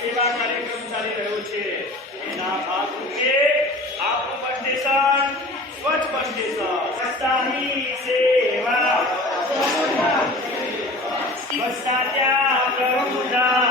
સેવા કાર્યક્રમ ચાલી રહ્યો છે. એના ભાગરૂપે આપણું બસ સ્ટેશન સ્વચ્છ બસ સ્ટેશન સ્વચ્છતાની સેવા. સ્વચ્છતા ત્યાં પ્રભુતા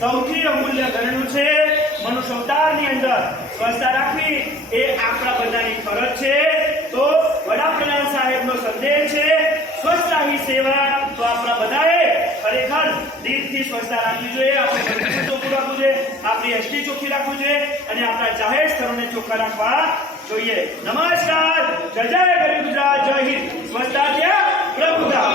સૌથી અમૂલ્ય ઘરેણું છે. મનુષ્ય અંદર સ્વચ્છતા રાખવી એ આપણા બધાની ફરજ છે. તો વડાપ્રધાન સાહેબનો સંદેશ છે, સ્વચ્છતા સેવા તો આપણા બધાએ ખરેખર દિલથી સ્વચ્છતા રાખવી જોઈએ, આપણે ચોખ્ખું રાખવું જોઈએ, આપણી એસટી ચોખ્ખી રાખવું જોઈએ અને આપણા જાહેર સ્થળોને ચોખ્ખા રાખવા જોઈએ. નમસ્કાર, જય જય ગરીબ ગુજરાત, જય હિન્દ. સ્વચ્છતા ત્યાં પ્રભુતા